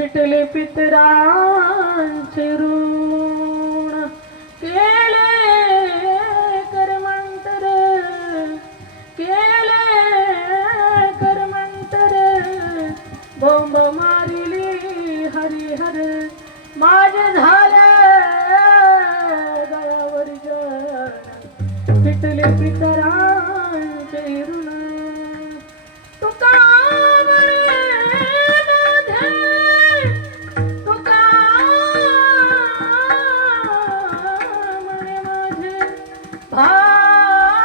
फिटले पितरांचे ऋण केले कर्मंतर केले कर्मंतर बोंब मारिली हरिहर माझे झाले गळावर जण फिटले पितरांचे ऋण तुका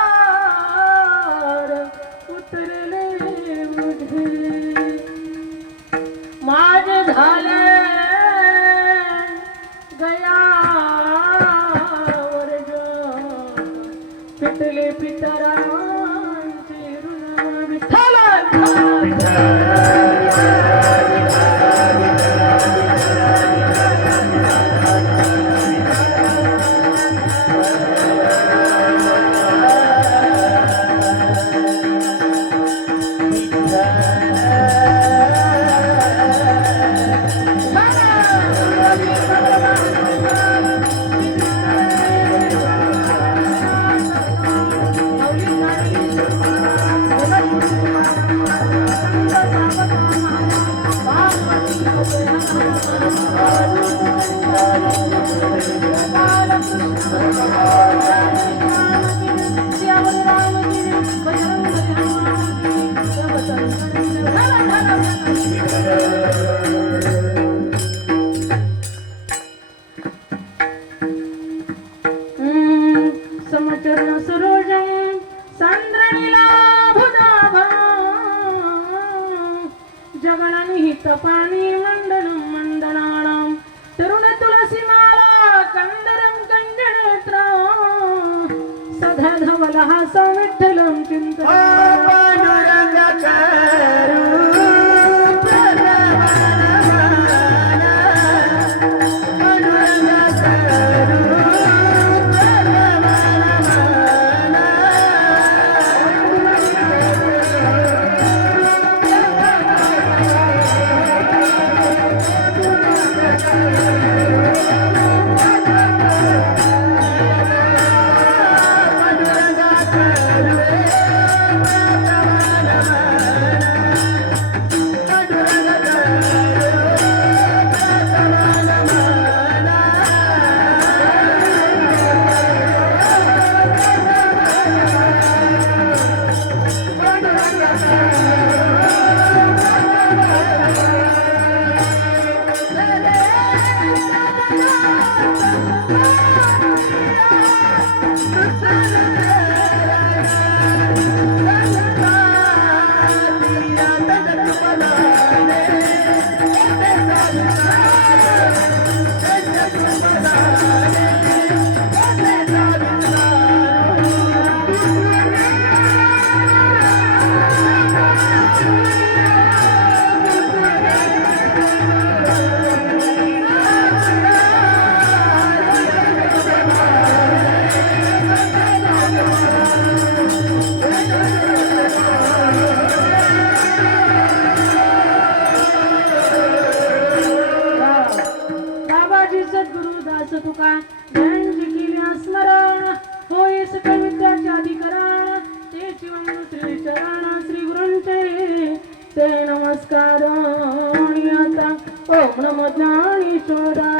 भार उतरले मुझे माझे झाले गयावर पिटले पितरांचे ऋण विठ्ठला समचरण सरोजं सांद्रनीलाभुजाभा जगणनिहितपाणि मण्डनं मण्डनानां तरुण तुलसीमाला कंदरं कञ्जनेत्रा सधा धवलः सविठ्ठलं तुका ज्यांची केली स्मरण होय सकल विद्याचे अधिकरण ते शिवम श्री चरण श्री गुरूंचे ते नमस्कार आणि आता ओम नमो ज्ञानेश्वरा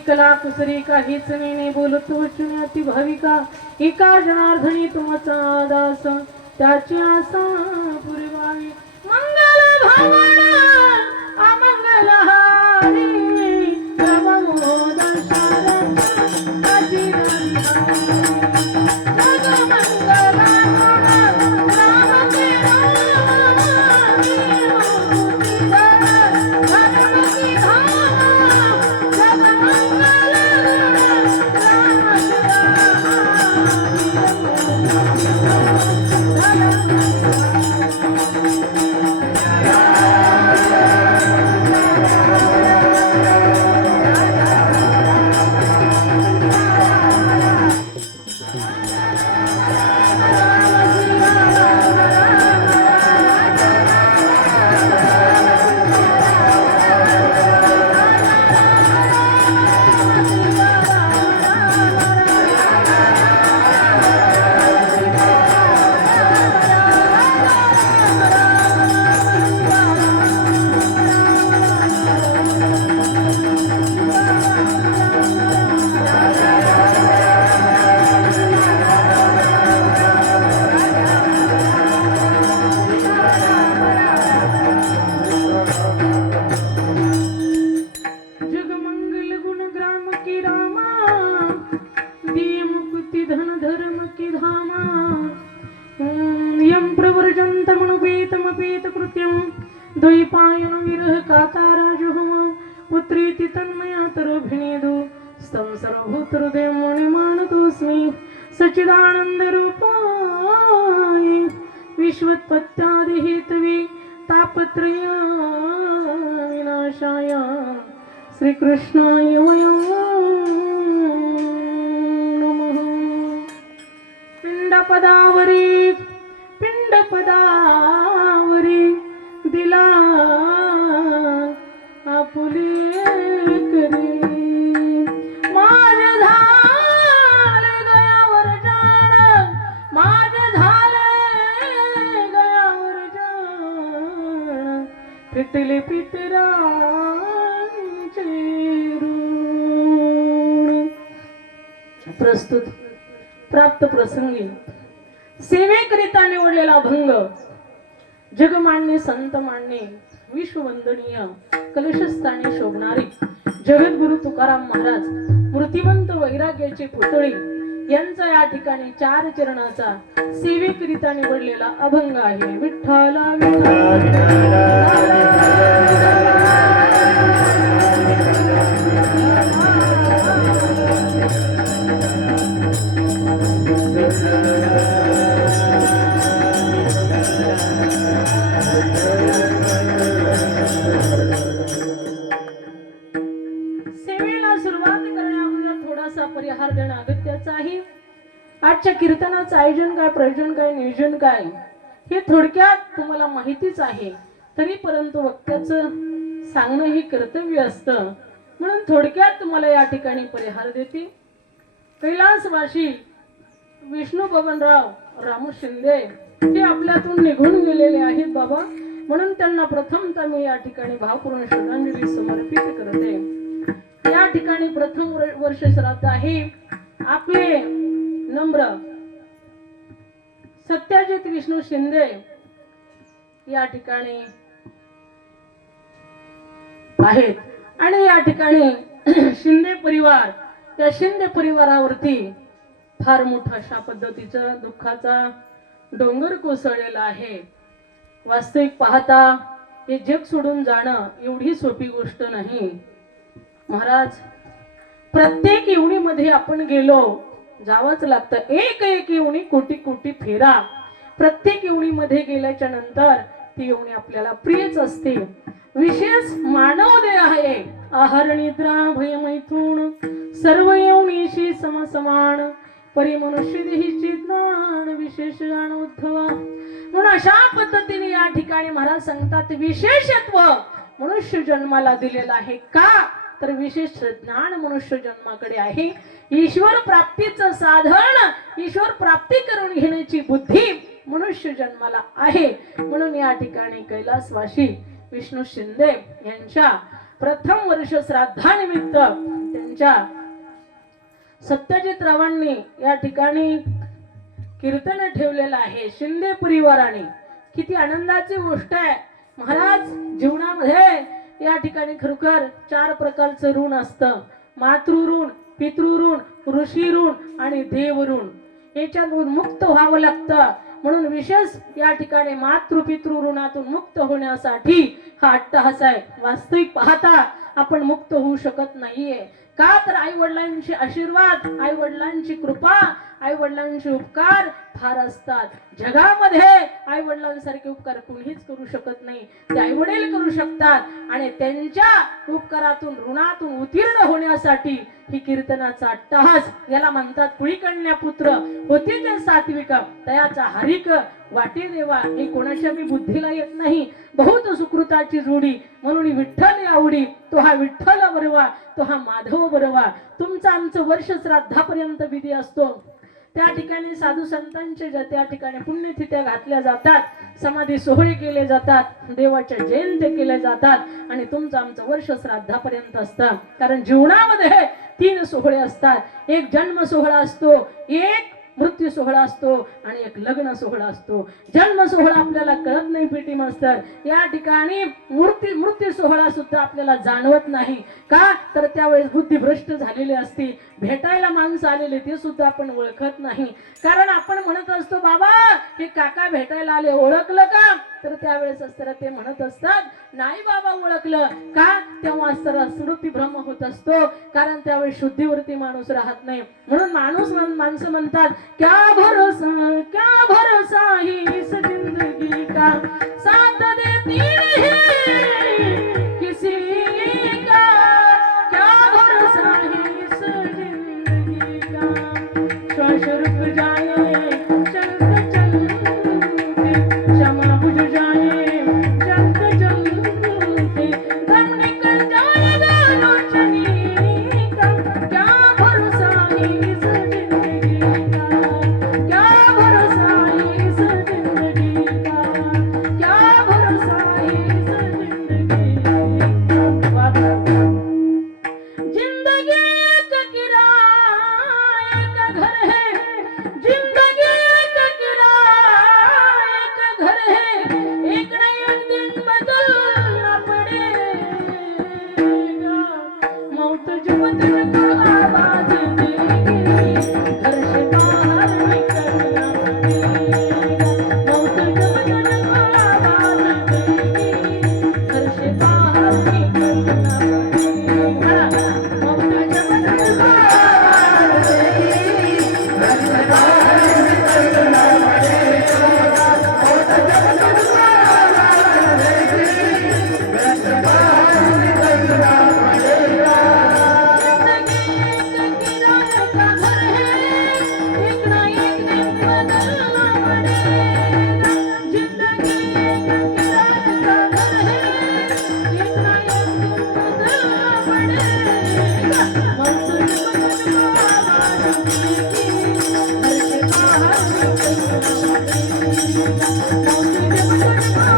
एकला कुसरी काहीच नेणे बोलतो वचने अति भाविका एका जनार्दनी तुमचा दास त्याची आसा पुरवावी मंगल भावना अमंगल हारी प्रमोद शरण त्याची द्वैपायन विरह काताराजुहम पुत्रीति तन्मया तरोभिनेदु स्तम सर्वभूतहृदय मुनिमानतोऽस्मि सच्चिदानंद रूपाय विश्वोत्पत्त्यादि हेतवे तापत्रय विनाशाय श्री कृष्णाय वयं नमः। पिंडपदावरी दिला आपुले करी माझ्या झाले गयावर जाण माझ्या झाले गयावर जाण फिटले पितरांचे ऋण। प्रस्तुत प्राप्त प्रसंगी सेवेकरिता निवडलेला अभंग जगमान्य संत मान्य विश्ववंदनीय कलशस्थानी शोभणारे जगद्गुरु तुकाराम महाराज मूर्तिवंत वैराग्याचे पुतळे यांचा या ठिकाणी 4 चरणाचा सेवेकरिता निवडलेला अभंग आहे। विठ्ठला सेवेला सुरुवात करण्याअगोदर थोडासा परिहार देणं अगत्याचं आहे। आजच्या कीर्तनाचं आयोजन काय, प्रयोजन काय, नियोजन काय हे थोडक्यात तुम्हाला माहितीच आहे, तरी परंतु वक्त्याचं सांगणं हे कर्तव्य असतं, म्हणून थोडक्यात तुम्हाला या ठिकाणी परिहार देते। कैलासवासी विष्णू बबनराव रामू शिंदे हे आपल्यातून निघून गेलेले आहेत बाबा, म्हणून त्यांना प्रथमतः मी या ठिकाणी भावपूर्ण श्रद्धांजली समर्पित करते। या ठिकाणी प्रथम वर्ष श्राद्ध आहे आपले नम्र सत्याजित विष्णू शिंदे या ठिकाणी आहेत आणि या ठिकाणी शिंदे परिवार, त्या शिंदे परिवारावरती फार मोठा अशा पद्धतीचा दुःखाचा डोंगर कोसळलेला आहे। वास्तविक पाहता हे जग सोडून जाणं एवढी सोपी गोष्ट नाही महाराज। प्रत्येक योनीमध्ये आपण गेलो जावंच लागतं, एक एक योनी कोटी कोटी फेरा, प्रत्येक योनीमध्ये गेल्याच्या नंतर ती योनी आपल्याला प्रियच असते। विशेष मानव देह आहे, आहार निद्रा भय मैथुन सर्व योनीशी समसमान परी मनुष्य देहीचे ज्ञान विशेष ज्ञान उद्धवा। म्हणून अशा पद्धतीने या ठिकाणी महाराज सांगतात विशेषत्व मनुष्य जन्माला दिलेला आहे का, तर विशेष ज्ञान मनुष्य जन्माकडे आहे। ईश्वर प्राप्तीचं साधन, ईश्वर प्राप्ती करून घेण्याची बुद्धी मनुष्य जन्माला आहे। म्हणून या ठिकाणी कैलासवासी विष्णू शिंदे यांच्या प्रथम वर्ष श्राद्धानिमित्त आमच्या सत्यजित रावांनी या ठिकाणी कीर्तन ठेवलेलं आहे शिंदे परिवाराने. किती आनंदाची गोष्ट आहे महाराज. जीवनामध्ये या ठिकाणी खरोखर 4 प्रकारचं ऋण असतं. मातृऋण, पितृऋण, ऋषी ऋण आणि देव ऋण. याच्यातून मुक्त व्हावं लागतं. म्हणून विशेष या ठिकाणी मातृ-पितृ ऋणातून मुक्त होण्यासाठी हा अट्टहास आहे. वास्तविक पाहता आपण मुक्त होऊ शकत नाहीये. का तर आई वडिलांचे आशीर्वाद, आई वडिलांची कृपा, आई वडिलांचे उपकार फार असतात. जगामध्ये आई वडिलांसारखे उपकार कोणीच करू शकत नाही. ते आई वडील करू शकतात आणि त्यांच्या उपकारातून ऋणातून उत्तीर्ण होण्यासाठी ही कीर्तनाचा अट्टहास. याला म्हणतात कुळीकन्या पुत्र होती जे सात्विक तयाचा हरिक वाटे देवा. हे कोणाच्या बी बुद्धीला येत नाही. बहुत सुकृताची जोडी म्हणून विठ्ठल आवडी. तो हा विठ्ठल बरवा, तो हा माधव बरवा. तुमचं आमचं वर्ष श्राद्धापर्यंत विधी असतो. त्या ठिकाणी साधू संतांचे त्या ठिकाणी पुण्यतिथ्या घातल्या जातात, समाधी सोहळे केले जातात, देवाच्या जयंती केले जातात आणि तुमचं आमचं वर्ष श्राद्धापर्यंत असतं. कारण जीवनामध्ये 3 सोहळे असतात. एक जन्म सोहळा असतो, एक मृत्यू सोहळा असतो आणि एक लग्न सोहळा असतो. जन्म सोहळा आपल्याला कळत नाही पेटी मास्तर. या ठिकाणी मृत्यू सोहळा सुद्धा आपल्याला जाणवत नाही. का तर त्यावेळेस बुद्धी भ्रष्ट झालेली असते. भेटायला माणसं आलेले ते सुद्धा आपण ओळखत नाही. कारण आपण म्हणत असतो बाबा हे काका भेटायला आले, ओळखलं का? तर त्यावेळेस असताना ते म्हणत असतात नाही बाबा ओळखलं. का? तेव्हा असताना स्मृती भ्रम होत असतो. कारण त्यावेळेस शुद्धीवरती माणूस राहत नाही. म्हणून माणसं म्हणतात क्या भरोसा ही इस जिंदगी का साथ देती नहीं किसी का. क्या भरोसा है इस जिंदगी का. श्वास रुक जाए चलते चलते, क्षमा बुझ जाए चलते चलते, दम निकल जाएगा रोशनी का. क्या भरोसा है इस जिंदगी का. क्या भरोसा है इस जिंदगी का. क्या भरोसा है इस जिंदगी का. जिंदगी का किराए का घर है, जिंदगी का किराए का घर है. एक न एक दिन बदलना पड़ेगा. मौत जब तुमको आवाज देगी घर से बाहर निकलना पड़ेगा. मौत जब तुमको आवाज देगी घर से बाहर निकलना पड़ेगा. मौत जब तुमको आवाज देगी घर से बाहर निकलना पड़ेगा. मौत जब तुमको आवाज देगी घर से बाहर निकलना पड़ेगा. जिंदगी का किराए का घर है, एक ना एक दिन बदलना पड़ेगा. जिंदगी का किराए का घर है, एक ना एक दिन बदलना पड़ेगा. मौत जब तुमको आवाज देगी घर से बाहर निकलना पड़ेगा. मौत जब तुमको